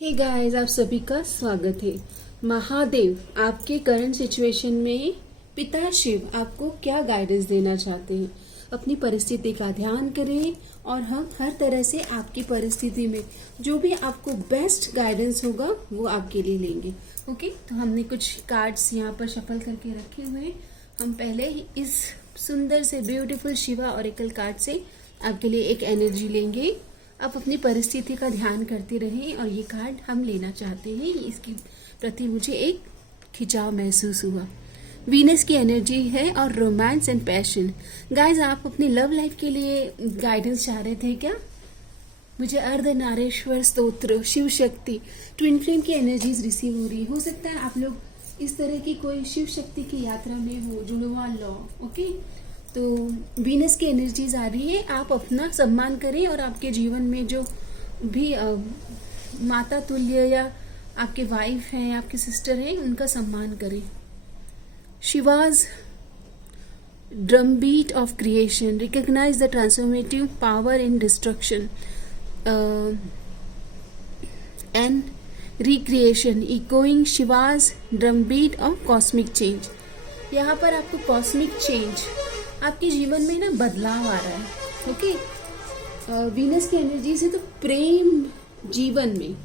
Hey guys, आप सभी का स्वागत है। महादेव आपके करंट सिचुएशन में पिता शिव आपको क्या गाइडेंस देना चाहते हैं। अपनी परिस्थिति का ध्यान करें और हम हर तरह से आपकी परिस्थिति में जो भी आपको बेस्ट गाइडेंस होगा वो आपके लिए लेंगे। ओके, तो हमने कुछ कार्ड्स यहाँ पर शफल करके रखे हुए हैं। हम पहले ही इस सुंदर से ब्यूटीफुल शिवा ओरेकल कार्ड से आपके लिए एक एनर्जी लेंगे। आप अपनी परिस्थिति का ध्यान करते रहें और ये कार्ड हम लेना चाहते हैं। इसके प्रति मुझे एक खिंचाव महसूस हुआ। वीनस की एनर्जी है और रोमांस एंड पैशन। गाइस, आप अपनी लव लाइफ के लिए गाइडेंस चाह रहे थे क्या? मुझे अर्धनारेश्वर स्तोत्र, शिव शक्ति, ट्विन फ्लेम की एनर्जीज रिसीव हो रही है। हो सकता है आप लोग इस तरह की कोई शिव शक्ति की यात्रा में हो, जुड़वा लॉ। ओके, तो वीनस की एनर्जीज आ रही है। आप अपना सम्मान करें और आपके जीवन में जो भी माता तुल्य या आपके वाइफ हैं, आपके सिस्टर हैं, उनका सम्मान करें। Shiva's drum beat of creation, recognise the transformative power in destruction and recreation, echoing Shiva's drum beat of cosmic change. यहाँ पर आपको कॉस्मिक चेंज, आपके जीवन में ना बदलाव आ रहा है। ओके, वीनस की एनर्जी से तो प्रेम जीवन में,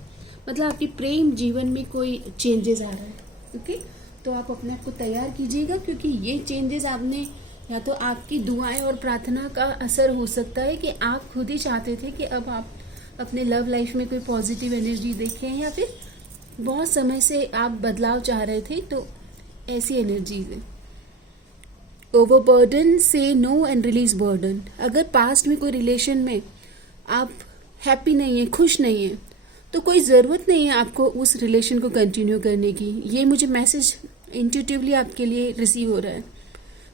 मतलब आपकी प्रेम जीवन में कोई चेंजेस आ रहा है। ओके, तो आप अपने आप को तैयार कीजिएगा, क्योंकि ये चेंजेस आपने या तो आपकी दुआएं और प्रार्थना का असर हो सकता है कि आप खुद ही चाहते थे कि अब आप अपने लव लाइफ में कोई पॉजिटिव एनर्जी देखें, या फिर बहुत समय से आप बदलाव चाह रहे थे, तो ऐसी एनर्जीज है। ओवरबर्डन, से नो एंड रिलीज बर्डन। अगर पास्ट में कोई रिलेशन में आप हैप्पी नहीं है, खुश नहीं है, तो कोई ज़रूरत नहीं है आपको उस रिलेशन को कंटिन्यू करने की। ये मुझे मैसेज इंट्यूटिवली आपके लिए रिसीव हो रहा है।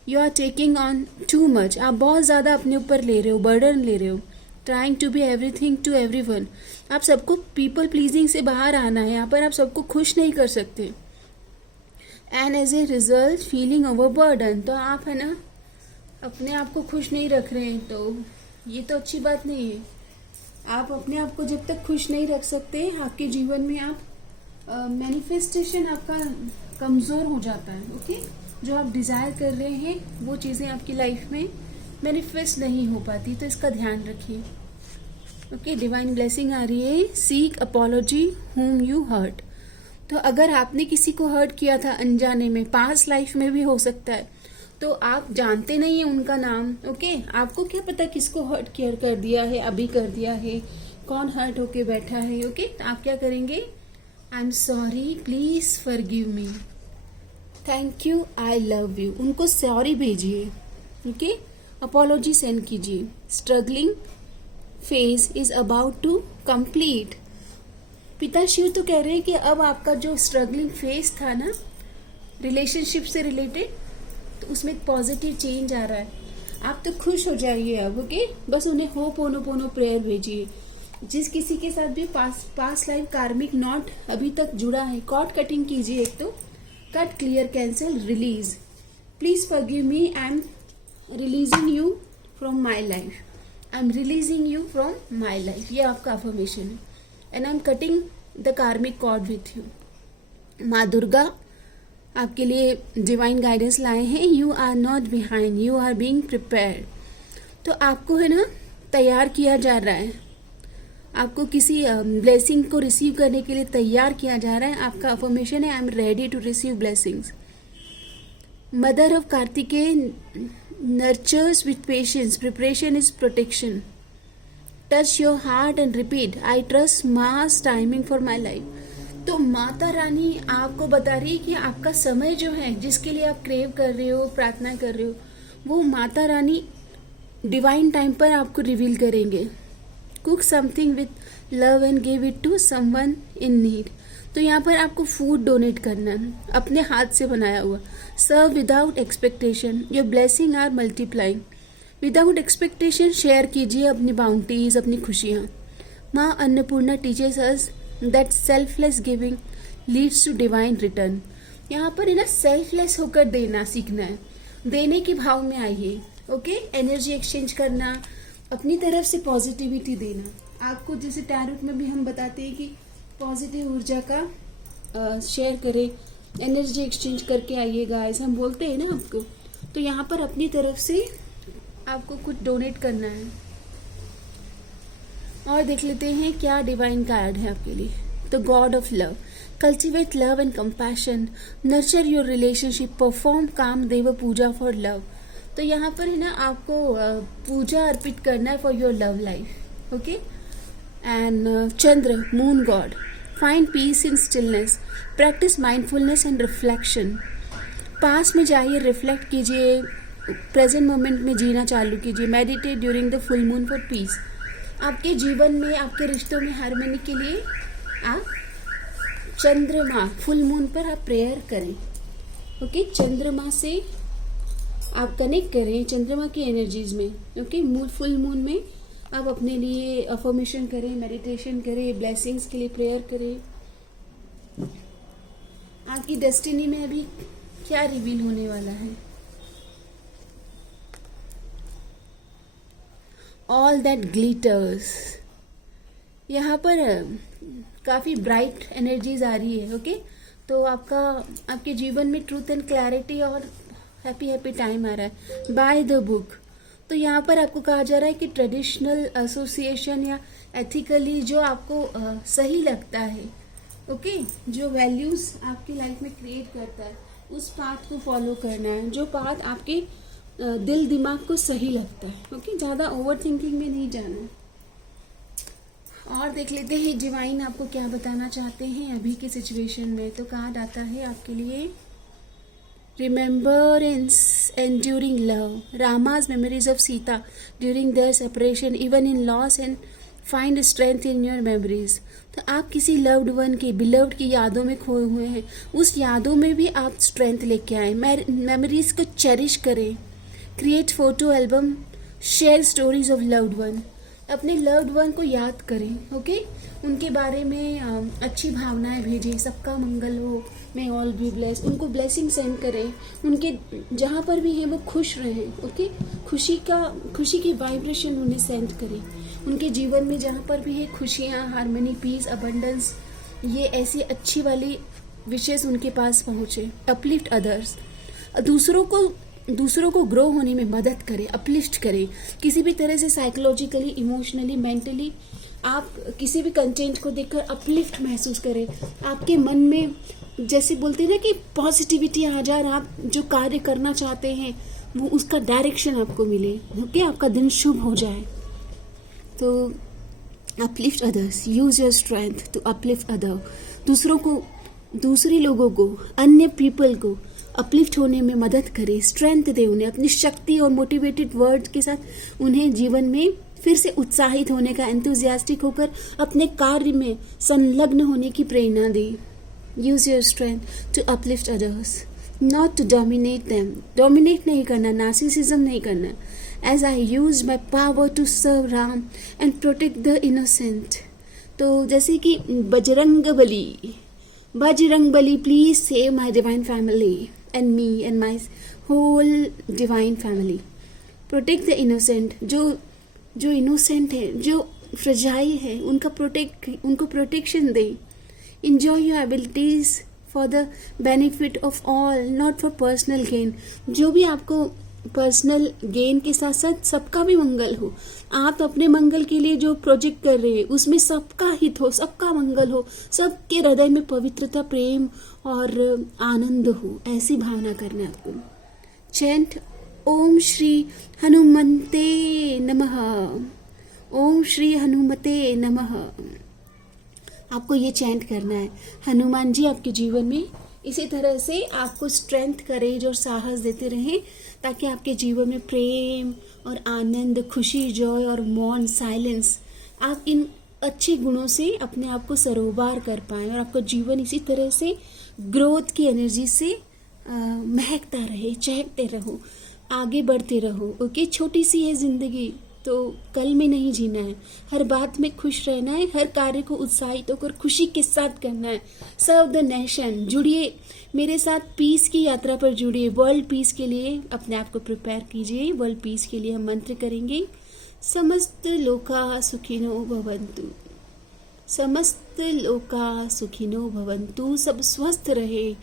You are taking on too much, आप बहुत ज़्यादा अपने ऊपर ले रहे हो, बर्डन ले रहे हो। Trying to be everything to everyone, आप सबको पीपल प्लीजिंग से बाहर आना है। यहाँ पर आप सबको खुश नहीं कर सकते। And as a result feeling overburden, तो आप है ना अपने आप को खुश नहीं रख रहे हैं, तो ये तो अच्छी बात नहीं है। आप अपने आप को जब तक खुश नहीं रख सकते, आपके जीवन में आप मैनिफेस्टेशन आपका कमज़ोर हो जाता है। ओके, जो आप डिज़ायर कर रहे हैं वो चीज़ें आपकी लाइफ में मैनिफेस्ट नहीं हो पाती, तो इसका ध्यान रखिए। ओके, डिवाइन ब्लेसिंग आ रही है। Seek apology whom you hurt, तो अगर आपने किसी को हर्ट किया था अनजाने में, पास्ट लाइफ में भी हो सकता है, तो आप जानते नहीं है उनका नाम। ओके, आपको क्या पता किसको हर्ट किया कर दिया है, अभी कर दिया है, कौन हर्ट होके बैठा है। ओके, तो आप क्या करेंगे? I am sorry, please forgive me, thank you, I love you, उनको सॉरी भेजिए। ओके, अपॉलॉजी सेंड कीजिए। Struggling phase is about to complete. पिता शिव तो कह रहे हैं कि अब आपका जो स्ट्रगलिंग फेज था ना रिलेशनशिप से रिलेटेड, तो उसमें एक पॉजिटिव चेंज आ रहा है। आप तो खुश हो जाइए अब। ओके, बस उन्हें होप ओनो प्रेयर भेजिए। जिस किसी के साथ भी पास्ट लाइफ कार्मिक नॉट अभी तक जुड़ा है, कॉर्ड कटिंग कीजिए। एक तो cut, clear, cancel, release. Please forgive me, I am releasing you from my life, I am releasing you from my life, ये आपका अफर्मेशन है। And I am cutting the karmic cord with you. माँ दुर्गा आपके लिए divine guidance लाए हैं। You are not behind, you are being prepared. तो आपको है ना तैयार किया जा रहा है, आपको किसी ब्लेसिंग को रिसीव करने के लिए तैयार किया जा रहा है। आपका अफर्मेशन है, I am ready to receive blessings. Mother of Kartikeya nurtures with patience, preparation is protection. Touch your heart and repeat, I trust ma's timing for my life. तो माता रानी आपको बता रही है कि आपका समय जो है, जिसके लिए आप क्रेव कर रहे हो, प्रार्थना कर रहे हो, वो माता रानी डिवाइन टाइम पर आपको रिवील करेंगे। Cook something with love and give it to someone in need. तो यहाँ पर आपको फूड डोनेट करना है, अपने हाथ से बनाया हुआ। Serve without expectation, your blessing are multiplying. Without expectation share कीजिए अपनी बाउंटीज, अपनी खुशियाँ। माँ Annapurna teaches us that selfless giving leads to divine return. यहाँ पर है ना सेल्फलेस होकर देना सीखना है, देने के भाव में आइए। ओके, एनर्जी एक्सचेंज करना, अपनी तरफ से पॉजिटिविटी देना। आपको जैसे टैरोट में भी हम बताते हैं कि पॉजिटिव ऊर्जा का शेयर करें, एनर्जी एक्सचेंज करके आइएगा, ऐसा हम बोलते हैं ना आपको। तो यहाँ पर अपनी तरफ से आपको कुछ डोनेट करना है। और देख लेते हैं क्या डिवाइन कार्ड है आपके लिए। The God of love, cultivate love and compassion, nurture your relationship, perform काम देव पूजा फॉर लव। तो यहाँ पर है ना आपको पूजा अर्पित करना है for your love life, okay. And Chandra, moon god, find peace in stillness, practice mindfulness and reflection. पास में जाइए, रिफ्लेक्ट कीजिए, प्रेजेंट मोमेंट में जीना चालू कीजिए, meditate during the full moon for piece. आपके जीवन में, आपके रिश्तों में हार्मनी के लिए आप चंद्रमा, फुल मून पर आप प्रेयर करें, ओके। चंद्रमा से आप कनेक्ट करें, चंद्रमा की एनर्जीज में, ओके। फुल मून में आप अपने लिए अफर्मेशन करें, मेडिटेशन करें, ब्लेसिंग्स के लिए प्रेयर करें। आपकी डेस्टिनी में अभी क्या रिवील होने वाला है। ऑल दैट ग्लिटर्स, यहाँ पर काफ़ी ब्राइट एनर्जीज आ रही है, ओके। तो आपके जीवन में ट्रूथ एंड क्लैरिटी और हैप्पी टाइम आ रहा है। बाय द बुक, तो यहाँ पर आपको कहा जा रहा है कि ट्रेडिशनल एसोसिएशन या एथिकली जो आपको सही लगता है, ओके, जो वैल्यूज आपकी लाइफ में क्रिएट करता है, उस पाथ को फॉलो करना है, जो पाथ आपके दिल दिमाग को सही लगता है, ओके। ज़्यादा ओवर थिंकिंग में नहीं जाना है। और देख लेते हैं डिवाइन आपको क्या बताना चाहते हैं अभी की सिचुएशन में। तो कार्ड आता है आपके लिए, Remembrance enduring love, Rama's memories of Sita during their separation, even in loss, and find strength in your memories. तो आप किसी लव्ड वन की, बिलव्ड की यादों में खोए हुए हैं, उस यादों में भी आप स्ट्रेंथ लेके आए। मेमोरीज को चेरिश करें, create photo album, share stories of loved one. अपने लव्ड वन को याद करें, ओके। उनके बारे में अच्छी भावनाएं भेजें, सबका मंगल हो, मे ऑल बी ब्लेस। उनको ब्लेसिंग सेंड करें, उनके जहाँ पर भी हैं वो खुश रहें, ओके। खुशी की वाइब्रेशन उन्हें सेंड करें। उनके जीवन में जहाँ पर भी है खुशियाँ, हार्मनी, पीस, अबंडेंस, ये ऐसी अच्छी वाली विशेष उनके पास पहुँचे। अपलिफ्ट अदर्स, दूसरों को ग्रो होने में मदद करें, अपलिफ्ट करें। किसी भी तरह से साइकोलॉजिकली, इमोशनली, मेंटली आप किसी भी कंटेंट को देखकर अपलिफ्ट महसूस करें। आपके मन में जैसे बोलते हैं ना कि पॉजिटिविटी आ जाए, आप जो कार्य करना चाहते हैं वो उसका डायरेक्शन आपको मिले, ओके। आपका दिन शुभ हो जाए। तो uplift others, use your strength to uplift other. दूसरे लोगों को, अन्य पीपल को अपलिफ्ट होने में मदद करें, स्ट्रेंथ दे उन्हें, अपनी शक्ति और मोटिवेटेड वर्ड के साथ उन्हें जीवन में फिर से उत्साहित होने का, एंथुजियास्टिक होकर अपने कार्य में संलग्न होने की प्रेरणा दे। Use your strength to uplift others, not to dominate them. Dominate नहीं करना, नार्सिसिज्म नहीं करना। As I use my power to serve Ram and protect the innocent. तो जैसे कि Bajrang Bali please save my divine family and me and my whole divine family. Protect the innocent, जो innocent है, जो फ्रजाइल है, उनको प्रोटेक्शन दे। Enjoy your abilities for the benefit of all, not for personal gain. जो भी आपको पर्सनल गेन के साथ साथ सबका भी मंगल हो। आप अपने मंगल के लिए जो प्रोजेक्ट कर रहे हैं उसमें सबका हित हो, सबका मंगल हो, सबके हृदय में पवित्रता, प्रेम और आनंद हो, ऐसी भावना करना है आपको। चैंट ओम श्री हनुमते नमः, ओम श्री हनुमते नमः। आपको ये चैंट करना है। हनुमान जी आपके जीवन में इसी तरह से आपको स्ट्रेंथ, करेज और साहस देते रहें, ताकि आपके जीवन में प्रेम और आनंद, खुशी, जॉय और मौन, साइलेंस, आप इन अच्छे गुणों से अपने आप को सरोबार कर पाएं और आपका जीवन इसी तरह से ग्रोथ की एनर्जी से महकता रहे, चहकते रहो, आगे बढ़ते रहो, ओके। छोटी सी है जिंदगी, तो कल में नहीं जीना है, हर बात में खुश रहना है, हर कार्य को उत्साहित होकर खुशी के साथ करना है। सर्व द नेशन, जुड़िए मेरे साथ, पीस की यात्रा पर जुड़िए। वर्ल्ड पीस के लिए अपने आप को प्रिपेयर कीजिए। वर्ल्ड पीस के लिए हम मंत्र करेंगे, समस्त लोका सुखिनो भवन्तु, समस्त लोका सुखिनो भवन्तु, सब स्वस्थ रहे,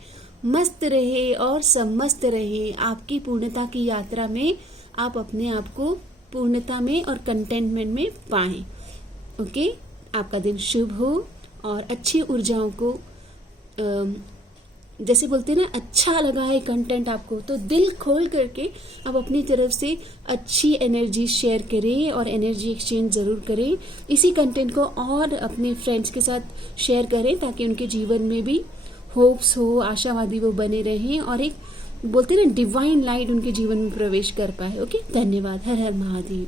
मस्त रहे और समस्त रहे। आपकी पूर्णता की यात्रा में आप अपने आप को पूर्णता में और कंटेंटमेंट में पाएं। ओके, आपका दिन शुभ हो और अच्छी ऊर्जाओं को जैसे बोलते हैं ना, अच्छा लगा है कंटेंट आपको तो दिल खोल करके आप अपनी तरफ से अच्छी एनर्जी शेयर करें और एनर्जी एक्सचेंज ज़रूर करें। इसी कंटेंट को और अपने फ्रेंड्स के साथ शेयर करें ताकि उनके जीवन में भी होप्स हो, आशावादी वो बने रहें और एक बोलते हैं ना डिवाइन लाइट उनके जीवन में प्रवेश कर पाए। ओके, धन्यवाद। हर हर महादेव।